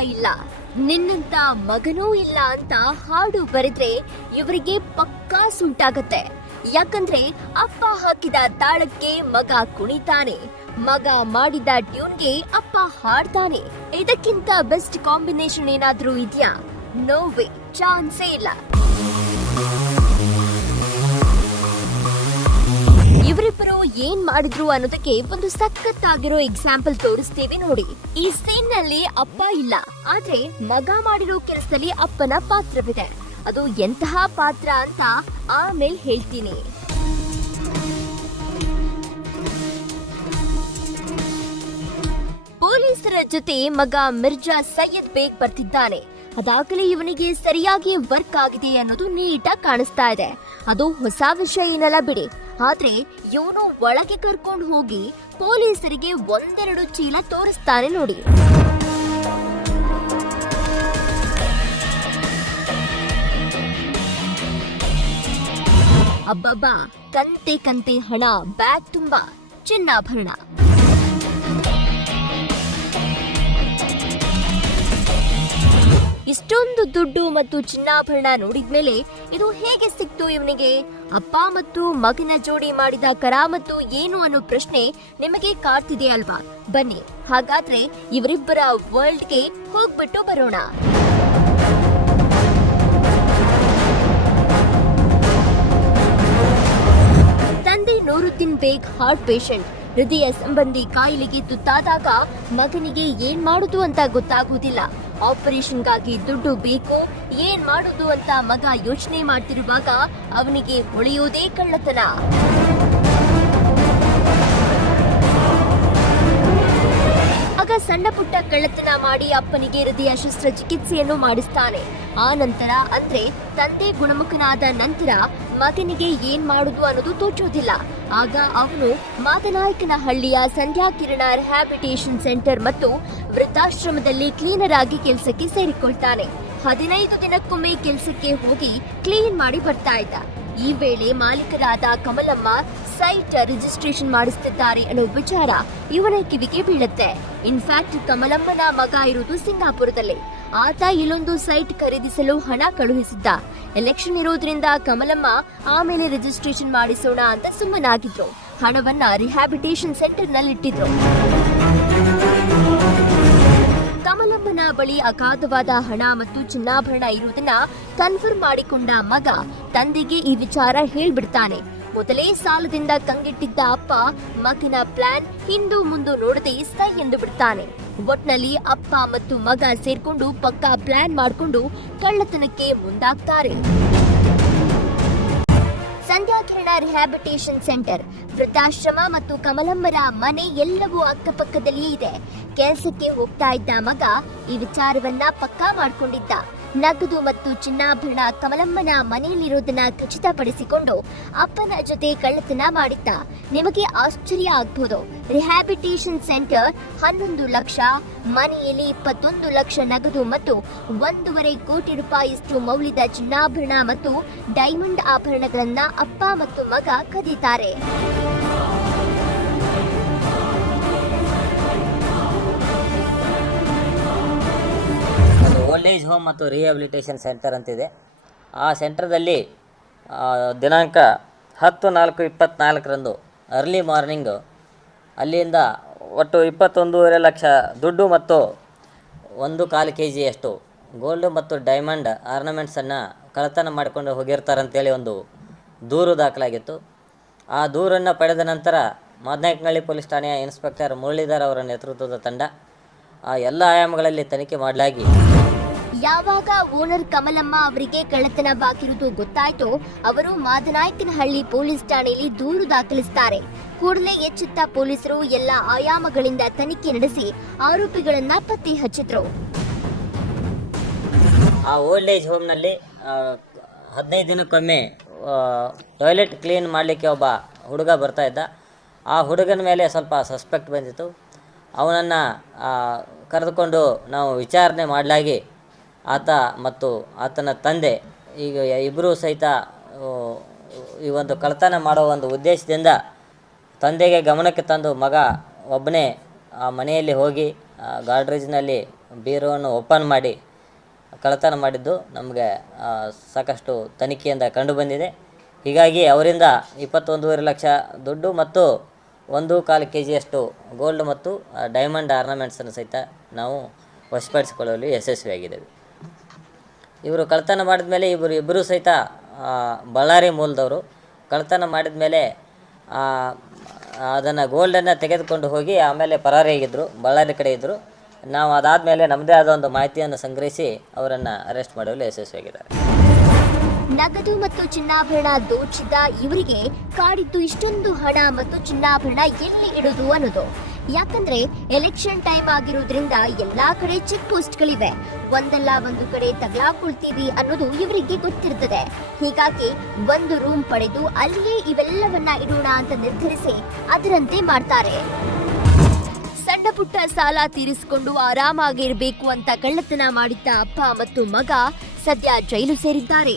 ಇಲ್ಲ. ನಿನ್ನಂತ ಮಗನೂ ಇಲ್ಲ ಅಂತ ಹಾಡು ಬರೆದ್ರೆ ಇವರಿಗೆ ಪಕ್ಕಾ ಸುಂಟಾಗತ್ತೆ. ಯಾಕಂದ್ರೆ ಅಪ್ಪ ಹಾಕಿದ ತಾಳಕ್ಕೆ ಮಗ ಕುಣಿತಾನೆ. ಮಗ ಮಾಡಿದ ಟ್ಯೂನ್ಗೆ ಅಪ್ಪ ಹಾಡ್ತಾನೆ. ಇದಕ್ಕಿಂತ ಬೆಸ್ಟ್ ಕಾಂಬಿನೇಷನ್ ಏನಾದ್ರೂ ಇದೆಯಾ? ನೋ ವೇ ಚಾನ್ಸೇ ಇಲ್ಲ. ಇವರಿಬ್ಬರು ಏನ್ ಮಾಡಿದ್ರು ಅನ್ನೋದಕ್ಕೆ ಒಂದು ಸಖತ್ತಾಗಿರೋ ಎಕ್ಸಾಂಪಲ್ ತೋರಿಸ್ತೀವಿ ನೋಡಿ. ಈ ಸೀನ್ನಲ್ಲಿ ಅಪ್ಪ ಇಲ್ಲ, ಆದ್ರೆ ಮಗ ಮಾಡಿರೋ ಕೆಲಸದಲ್ಲಿ ಅಪ್ಪನ ಪಾತ್ರವಿದೆ. ಅದು ಎಂತಹ ಪಾತ್ರ ಅಂತ ಆಮೇಲೆ ಹೇಳ್ತೀನಿ. ಪೊಲೀಸರ ಜೊತೆ ಮಗ ಮಿರ್ಜಾ ಸೈಯದ್ ಬೇಗ್ ಬರ್ತಿದ್ದಾನೆ. ಅದಾಗಲೇ ಇವನಿಗೆ ಸರಿಯಾಗಿ ವರ್ಕ್ ಆಗಿದೆ ಅನ್ನೋದು ನೀಟಾಗಿ ಕಾಣಿಸ್ತಾ ಇದೆ. ಅದು ಹೊಸ ವಿಷಯ ಏನಲ್ಲ ಬಿಡಿ. ಆದ್ರೆ ಇವನು ಒಳಗೆ ಕರ್ಕೊಂಡು ಹೋಗಿ ಪೊಲೀಸರಿಗೆ ಒಂದೆರಡು ಚೀಲ ತೋರಿಸ್ತಾನೆ ನೋಡಿ. ಅಬ್ಬಬ್ಬಾ, ಕಂತೆ ಕಂತೆ ಹಣ, ಬ್ಯಾಗ್ ತುಂಬಾ, ಚಿನ್ನಾಭರಣ. ಇಷ್ಟೊಂದು ದುಡ್ಡು ಮತ್ತು ಚಿನ್ನಾಭರಣ ನೋಡಿದ್ಮೇಲೆ ಇದು ಹೇಗೆ ಸಿಕ್ತು ಇವನಿಗೆ? ಅಪ್ಪ ಮತ್ತು ಮಗನ ಜೋಡಿ ಮಾಡಿದ ಕರಾಮತ್ತು ಏನು ಅನ್ನೋ ಪ್ರಶ್ನೆ ನಿಮಗೆ ಕಾಡ್ತಿದೆ ಅಲ್ವಾ? ಬನ್ನಿ, ಹಾಗಾದ್ರೆ ಇವರಿಬ್ಬರ ವರ್ಲ್ಡ್ಗೆ ಹೋಗ್ಬಿಟ್ಟು ಬರೋಣ. ತಂದೆ ನೂರುದ್ದೀನ್ ಬೇಗ್ ಹಾರ್ಟ್ ಪೇಷಂಟ್ ಹೃದಯ ಸಂಬಂಧಿ ಕಾಯಿಲೆಗೆ ತುತ್ತಾದಾಗ ಮಗನಿಗೆ ಏನ್ ಮಾಡುದು ಅಂತ ಗೊತ್ತಾಗುವುದಿಲ್ಲ. ಆಪರೇಷನ್ಗಾಗಿ ದುಡ್ಡು ಬೇಕು, ಏನ್ ಮಾಡುದು ಅಂತ ಮಗ ಯೋಚನೆ ಮಾಡ್ತಿರುವಾಗ ಅವನಿಗೆ ಹೊಳೆಯೋದೇ ಕಳ್ಳತನ. ಸಣ್ಣ ಪುಟ್ಟ ಕಳ್ಳತನ ಮಾಡಿ ಅಪ್ಪನಿಗೆ ಹೃದಯ ಶಸ್ತ್ರಚಿಕಿತ್ಸೆಯನ್ನು ಮಾಡಿಸ್ತಾನೆ. ಆ ನಂತರ ಅಂದ್ರೆ ತಂದೆ ಗುಣಮುಖನಾದ ನಂತರ ಮಗನಿಗೆ ಏನ್ ಮಾಡುದು ಅನ್ನೋದು ತೋಚೋದಿಲ್ಲ. ಆಗ ಅವನು ಮಾದನಾಯಕನಹಳ್ಳಿಯ ಸಂಧ್ಯಾ ಕಿರಣ ರಿಹ್ಯಾಬಿಟೇಷನ್ ಸೆಂಟರ್ ಮತ್ತು ವೃದ್ಧಾಶ್ರಮದಲ್ಲಿ ಕ್ಲೀನರ್ ಆಗಿ ಕೆಲಸಕ್ಕೆ ಸೇರಿಕೊಳ್ತಾನೆ. ಹದಿನೈದು ದಿನಕ್ಕೊಮ್ಮೆ ಕೆಲಸಕ್ಕೆ ಹೋಗಿ ಕ್ಲೀನ್ ಮಾಡಿ ಬರ್ತಾ ಇದ್ದ. ಈ ವೇಳೆ ಮಾಲೀಕರಾದ ಕಮಲಮ್ಮ ಸೈಟ್ ರಿಜಿಸ್ಟ್ರೇಷನ್ ಮಾಡಿಸ್ತಿದ್ದಾರೆ ಅನ್ನೋ ವಿಚಾರ ಇವರ ಕಿವಿಗೆ ಬೀಳುತ್ತೆ. ಇನ್ಫ್ಯಾಕ್ಟ್ ಕಮಲಮ್ಮನ ಮಗ ಇರುವುದು ಸಿಂಗಾಪುರದಲ್ಲಿ. ಆತ ಇಲ್ಲೊಂದು ಸೈಟ್ ಖರೀದಿಸಲು ಹಣ ಕಳುಹಿಸಿದ್ದ. ಎಲೆಕ್ಷನ್ ಇರೋದ್ರಿಂದ ಕಮಲಮ್ಮ ಆಮೇಲೆ ರಿಜಿಸ್ಟ್ರೇಷನ್ ಮಾಡಿಸೋಣ ಅಂತ ಸುಮ್ಮನಾಗಿದ್ರು. ಹಣವನ್ನ ರಿಹ್ಯಾಬಿಟೇಷನ್ ಸೆಂಟರ್ನಲ್ಲಿ ಇಟ್ಟಿದ್ರು ಕಮಲಮ್ಮನ ಬಳಿ ಅಗಾಧವಾದ ಹಣ ಮತ್ತು ಚಿನ್ನಾಭರಣ ಇರುವುದನ್ನ ಕನ್ಫರ್ಮ್ ಮಾಡಿಕೊಂಡ ಮಗ ತಂದೆಗೆ ಈ ವಿಚಾರ ಹೇಳ್ಬಿಡ್ತಾನೆ. ಮೊದಲೇ ಸಾಲದಿಂದ ಕಂಗೆಟ್ಟಿದ್ದ ಅಪ್ಪ ಮಗನ ಪ್ಲಾನ್ ಹಿಂದೂ ಮುಂದು ನೋಡದೆ ಸೈ ಎಂದು ಬಿಡ್ತಾನೆ. ಒಟ್ನಲ್ಲಿ ಅಪ್ಪ ಮತ್ತು ಮಗ ಸೇರ್ಕೊಂಡು ಪಕ್ಕಾ ಪ್ಲಾನ್ ಮಾಡಿಕೊಂಡು ಕಳ್ಳತನಕ್ಕೆ ಮುಂದಾಗ್ತಾರೆ. ಸಂಧ್ಯಾಕಿರಣ ರಿಹ್ಯಾಬಿಟೇಷನ್ ಸೆಂಟರ್, ವೃದ್ಧಾಶ್ರಮ ಮತ್ತು ಕಮಲಮ್ಮರ ಮನೆ ಎಲ್ಲವೂ ಅಕ್ಕಪಕ್ಕದಲ್ಲಿಯೇ ಇದೆ. ಕೆಲಸಕ್ಕೆ ಹೋಗ್ತಾ ಇದ್ದ ಮಗ ಈ ವಿಚಾರವನ್ನ ಪಕ್ಕಾ ಮಾಡ್ಕೊಂಡಿದ್ದ. ನಗದು ಮತ್ತು ಚಿನ್ನಾಭರಣ ಕಮಲಮ್ಮನ ಮನೆಯಲ್ಲಿರೋದನ್ನ ಖಚಿತಪಡಿಸಿಕೊಂಡು ಅಪ್ಪನ ಜೊತೆ ಕಳ್ಳತನ ಮಾಡಿದ್ದ. ನಿಮಗೆ ಆಶ್ಚರ್ಯ ಆಗ್ಬೋದು. ರಿಹ್ಯಾಬಿಟೇಷನ್ ಸೆಂಟರ್ ಹನ್ನೊಂದು ಲಕ್ಷ, ಮನೆಯಲ್ಲಿ ಇಪ್ಪತ್ತೊಂದು ಲಕ್ಷ ನಗದು ಮತ್ತು ಒಂದೂವರೆ ಕೋಟಿ ರೂಪಾಯಿಯಷ್ಟು ಮೌಲ್ಯದ ಚಿನ್ನಾಭರಣ ಮತ್ತು ಡೈಮಂಡ್ ಆಭರಣಗಳನ್ನ ಅಪ್ಪ ಮತ್ತು ಮಗ ಕದೀತಾರೆ. ಓಲ್ಡ್ ಏಜ್ ಹೋಮ್ ಮತ್ತು ರಿಹ್ಯಾಬಿಲಿಟೇಷನ್ ಸೆಂಟರ್ ಅಂತಿದೆ. ಆ ಸೆಂಟರ್ದಲ್ಲಿ ದಿನಾಂಕ ಹತ್ತು ನಾಲ್ಕು ಇಪ್ಪತ್ತ್ನಾಲ್ಕರಂದು ಅರ್ಲಿ ಮಾರ್ನಿಂಗು ಅಲ್ಲಿಂದ ಒಟ್ಟು ಇಪ್ಪತ್ತೊಂದೂವರೆ ಲಕ್ಷ ದುಡ್ಡು ಮತ್ತು ಒಂದು ಕಾಲು ಕೆ ಜಿಯಷ್ಟು ಗೋಲ್ಡ್ ಮತ್ತು ಡೈಮಂಡ್ ಆರ್ನಮೆಂಟ್ಸನ್ನು ಕಳತನ ಮಾಡಿಕೊಂಡು ಹೋಗಿರ್ತಾರಂತೇಳಿ ಒಂದು ದೂರು ದಾಖಲಾಗಿತ್ತು. ಆ ದೂರನ್ನು ಪಡೆದ ನಂತರ ಮಾದನಾಯಕನಹಳ್ಳಿ ಪೊಲೀಸ್ ಠಾಣೆಯ ಇನ್ಸ್ಪೆಕ್ಟರ್ ಮುರಳೀಧರ್ ಅವರ ನೇತೃತ್ವದ ತಂಡ ಆ ಎಲ್ಲ ಆಯಾಮಗಳಲ್ಲಿ ತನಿಖೆ ಮಾಡಲಾಗಿ ಯಾವಾಗ ಓನರ್ ಕಮಲಮ್ಮ ಅವರಿಗೆ ಕಳ್ಳತನವಾಗಿರುವುದು ಗೊತ್ತಾಯ್ತೋ ಅವರು ಮಾದನಾಯಕನಹಳ್ಳಿ ಪೊಲೀಸ್ ಠಾಣೆಯಲ್ಲಿ ದೂರು ದಾಖಲಿಸುತ್ತಾರೆ ಕೂಡಲೇ ಎಚ್ಚೆತ್ತ ಪೊಲೀಸರು ಎಲ್ಲ ಆಯಾಮಗಳಿಂದ ತನಿಖೆ ನಡೆಸಿ ಆರೋಪಿಗಳನ್ನ ಪತ್ತೆ ಹಚ್ಚಿದ್ರು. ಆ ಓಲ್ಡ್ ಏಜ್ ಹೋಮ್ನಲ್ಲಿ ಹದಿನೈದು ದಿನಕ್ಕೊಮ್ಮೆ ಟಾಯ್ಲೆಟ್ ಕ್ಲೀನ್ ಮಾಡಲಿಕ್ಕೆ ಒಬ್ಬ ಹುಡುಗ ಬರ್ತಾ ಇದ್ದ. ಆ ಹುಡುಗನ ಮೇಲೆ ಸ್ವಲ್ಪ ಸಸ್ಪೆಕ್ಟ್ ಬಂದಿತ್ತು. ಅವನನ್ನು ಕರೆದುಕೊಂಡು ನಾವು ವಿಚಾರಣೆ ಮಾಡಲಾಗಿ ಆತ ಮತ್ತು ಆತನ ತಂದೆ, ಈಗ ಇಬ್ಬರೂ ಸಹಿತ ಈ ಒಂದು ಕಳ್ತನ ಮಾಡೋ ಒಂದು ಉದ್ದೇಶದಿಂದ ತಂದೆಗೆ ಗಮನಕ್ಕೆ ತಂದು ಮಗ ಒಬ್ಬನೇ ಆ ಮನೆಯಲ್ಲಿ ಹೋಗಿ ಗಾಡ್ರೇಜ್ನಲ್ಲಿ ಬೀರೋವನ್ನು ಓಪನ್ ಮಾಡಿ, ಕಳ್ಳತನ ಮಾಡಿದ್ದು ನಮಗೆ ಸಾಕಷ್ಟು ತನಿಖೆಯಿಂದ ಕಂಡುಬಂದಿದೆ ಹೀಗಾಗಿ ಅವರಿಂದ ಇಪ್ಪತ್ತೊಂದೂವರೆ ಲಕ್ಷ ದುಡ್ಡು ಮತ್ತು ಒಂದು ಕಾಲು ಕೆ ಜಿಯಷ್ಟು ಗೋಲ್ಡ್ ಮತ್ತು ಡೈಮಂಡ್ ಆರ್ನಮೆಂಟ್ಸನ್ನು ಸಹಿತ ನಾವು ವಶಪಡಿಸಿಕೊಳ್ಳಲು ಯಶಸ್ವಿಯಾಗಿದ್ದೇವೆ. ಇವರು ಕಳ್ತನ ಮಾಡಿದ ಮೇಲೆ ಇವರು ಇಬ್ಬರು ಸಹಿತ ಬಳ್ಳಾರಿ ಮೂಲದವರು. ಕಳ್ತನ ಮಾಡಿದ ಮೇಲೆ ಅದನ್ನು ಗೋಲ್ಡನ್ನು ತೆಗೆದುಕೊಂಡು ಹೋಗಿ ಆಮೇಲೆ ಪರಾರಿಯಾಗಿದ್ದರು ಬಳ್ಳಾರಿ ಕಡೆ ಇದ್ದರು ನಾವು ಅದಾದಮೇಲೆ ನಮ್ಮದೇ ಆದ ಒಂದು ಮಾಹಿತಿಯನ್ನು ಸಂಗ್ರಹಿಸಿ ಅವರನ್ನು ಅರೆಸ್ಟ್ ಮಾಡಲು ಯಶಸ್ವಿಯಾಗಿದ್ದಾರೆ. ನಗದು ಮತ್ತು ಚಿನ್ನಾಭರಣ ದೋಚಿದ್ದ ಇವರಿಗೆ ಕಾಡಿದ್ದು ಇಷ್ಟೊಂದು ಹಣ ಮತ್ತು ಚಿನ್ನಾಭರಣ ಎಲ್ಲಿ ಇಡುದು ಅನ್ನೋದು. ಯಾಕಂದ್ರೆ ಎಲೆಕ್ಷನ್ ಟೈಮ್ ಆಗಿರೋದ್ರಿಂದ ಎಲ್ಲಾ ಕಡೆ ಚೆಕ್ ಪೋಸ್ಟ್ಗಳಿವೆ ಒಂದಲ್ಲ ಒಂದು ಕಡೆ ತಗಲಾಕೊಳ್ತೀವಿ ಅನ್ನೋದು ಇವರಿಗೆ ಗೊತ್ತಿರ್ತದೆ. ಹೀಗಾಗಿ ಒಂದು ರೂಮ್ ಪಡೆದು ಅಲ್ಲಿಯೇ ಇವೆಲ್ಲವನ್ನ ಇಡೋಣ ಅಂತ ನಿರ್ಧರಿಸಿ ಅದರಂತೆ ಮಾಡ್ತಾರೆ. ಸಣ್ಣ ಪುಟ್ಟ ಸಾಲ ತೀರಿಸಿಕೊಂಡು ಆರಾಮಾಗಿರ್ಬೇಕು ಅಂತ ಕಳ್ಳತನ ಮಾಡಿದ್ದ ಅಪ್ಪ ಮತ್ತು ಮಗ ಸದ್ಯ ಜೈಲು ಸೇರಿದ್ದಾರೆ.